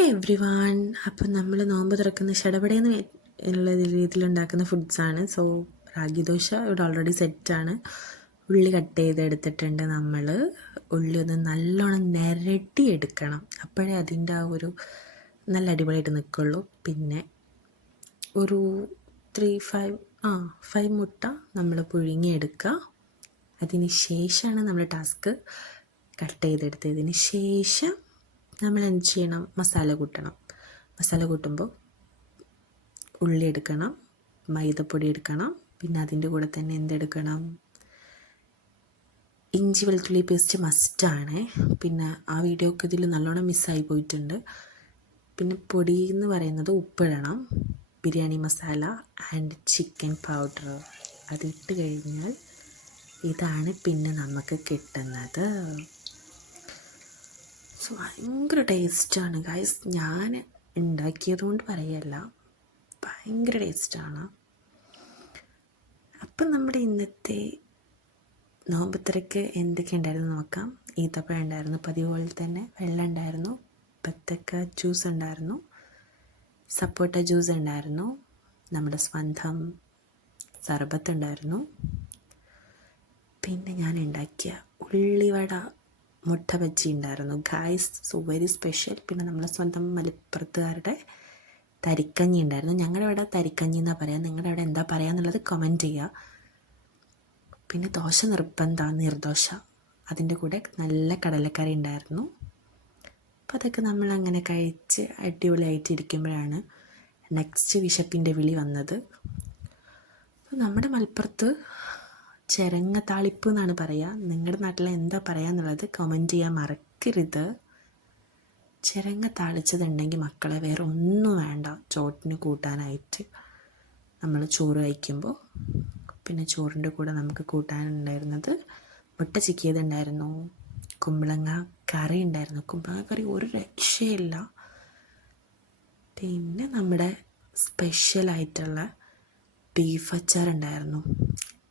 Every one. അപ്പം നമ്മൾ നോമ്പ് തുറക്കുന്ന ഷടപടയെന്ന് ഉള്ള രീതിയിലുണ്ടാക്കുന്ന ഫുഡ്സാണ്. സോ റാഗി ദോശ ഇവിടെ ഓൾറെഡി സെറ്റാണ്. ഉള്ളി കട്ട് ചെയ്തെടുത്തിട്ടുണ്ട്. നമ്മൾ ഉള്ളി ഒന്ന് നല്ലോണം നിരട്ടി എടുക്കണം, അപ്പോഴേ അതിൻ്റെ ആ ഒരു നല്ല അടിപൊളിയായിട്ട് നിൽക്കുള്ളൂ. പിന്നെ ഒരു 5 മുട്ട നമ്മൾ പുഴുങ്ങിയെടുക്കുക. അതിന് ശേഷമാണ് നമ്മൾ ടാസ്ക്. കട്ട് ചെയ്തെടുത്തതിന് ശേഷം നമ്മൾ എന്ത് ചെയ്യണം? മസാല കൂട്ടണം. മസാല കൂട്ടുമ്പോൾ ഉള്ളി എടുക്കണം, മൈദപ്പൊടി എടുക്കണം, പിന്നെ അതിൻ്റെ കൂടെ തന്നെ എന്തെടുക്കണം? ഇഞ്ചി വെളുത്തുള്ളി പേസ്റ്റ് മസ്റ്റാണ്. പിന്നെ ആ വീഡിയോക്ക് ഇതിൽ നല്ലോണം മിസ്സായി പോയിട്ടുണ്ട്. പിന്നെ പൊടി എന്ന് പറയുന്നത് ഉപ്പിടണം, biryani masala and chicken powder. അതിട്ട് കഴിഞ്ഞാൽ ഇതാണ് പിന്നെ നമുക്ക് കിട്ടുന്നത്. സോ ഭയങ്കര ടേസ്റ്റാണ് ഗൈസ്. ഞാൻ ഉണ്ടാക്കിയത് കൊണ്ട് പറയല്ല, ഭയങ്കര ടേസ്റ്റാണ്. അപ്പം നമ്മുടെ ഇന്നത്തെ നോമ്പുത്തറയ്ക്ക് എന്തൊക്കെ ഉണ്ടായിരുന്നു നോക്കാം. ഈത്തപ്പഴം ഉണ്ടായിരുന്നു, പതിവ് പോലെ തന്നെ. വെള്ളം ഉണ്ടായിരുന്നു, ബത്തക്ക ജ്യൂസ് ഉണ്ടായിരുന്നു, സപ്പോട്ട ജ്യൂസ് ഉണ്ടായിരുന്നു, നമ്മുടെ സ്വന്തം സർബത്ത് ഉണ്ടായിരുന്നു. പിന്നെ ഞാൻ ഉണ്ടാക്കിയ ഉള്ളിവട മുട്ട ബജ്ജി ഉണ്ടായിരുന്നു ഗായ്സ്. So very special. പിന്നെ നമ്മളെ സ്വന്തം മലപ്പുറത്തുകാരുടെ തരിക്കഞ്ഞി ഉണ്ടായിരുന്നു. ഞങ്ങളുടെ ഇവിടെ തരിക്കഞ്ഞി എന്നാണ് പറയുക, നിങ്ങളുടെ അവിടെ എന്താ പറയുക എന്നുള്ളത് കമൻറ്റ് ചെയ്യുക. പിന്നെ ദോശ നീർദോശ, അതിൻ്റെ കൂടെ നല്ല കടലക്കറി ഉണ്ടായിരുന്നു. അപ്പോൾ അതൊക്കെ നമ്മളങ്ങനെ കഴിച്ച് അടിപൊളിയായിട്ടിരിക്കുമ്പോഴാണ് നെക്സ്റ്റ് വിശപ്പിൻ്റെ വിളി വന്നത്. അപ്പോൾ നമ്മുടെ മലപ്പുറത്ത് ചെരങ്ങ താളിപ്പ് എന്നാണ് പറയുക. നിങ്ങളുടെ നാട്ടിൽ എന്താ പറയുക എന്നുള്ളത് കമൻറ്റ് ചെയ്യാൻ മറക്കരുത്. ചെരങ്ങ താളിച്ചതുണ്ടെങ്കിൽ മക്കളെ വേറെ ഒന്നും വേണ്ട ചോറ്റിന് കൂട്ടാനായിട്ട്. നമ്മൾ ചോറ് കഴിക്കുമ്പോൾ പിന്നെ ചോറിൻ്റെ കൂടെ നമുക്ക് കൂട്ടാനുണ്ടായിരുന്നത് മുട്ട ചിക്കിയതുണ്ടായിരുന്നു, കുമ്പളങ്ങ കറി ഉണ്ടായിരുന്നു. കുമ്പളങ്ങ കറി ഒരു രക്ഷയില്ല. പിന്നെ നമ്മുടെ സ്പെഷ്യലായിട്ടുള്ള ബീഫ് അച്ചാറുണ്ടായിരുന്നു.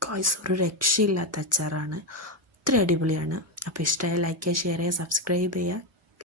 ഗായ്സ് ഒരു രക്ഷയില്ലാത്ത അച്ചാറാണ്, അത്ര അടിപൊളിയാണ്. അപ്പോൾ ഇഷ്ടമായ ലൈക്ക് ചെയ്യുക, ഷെയർ ചെയ്യുക, സബ്സ്ക്രൈബ് ചെയ്യുക.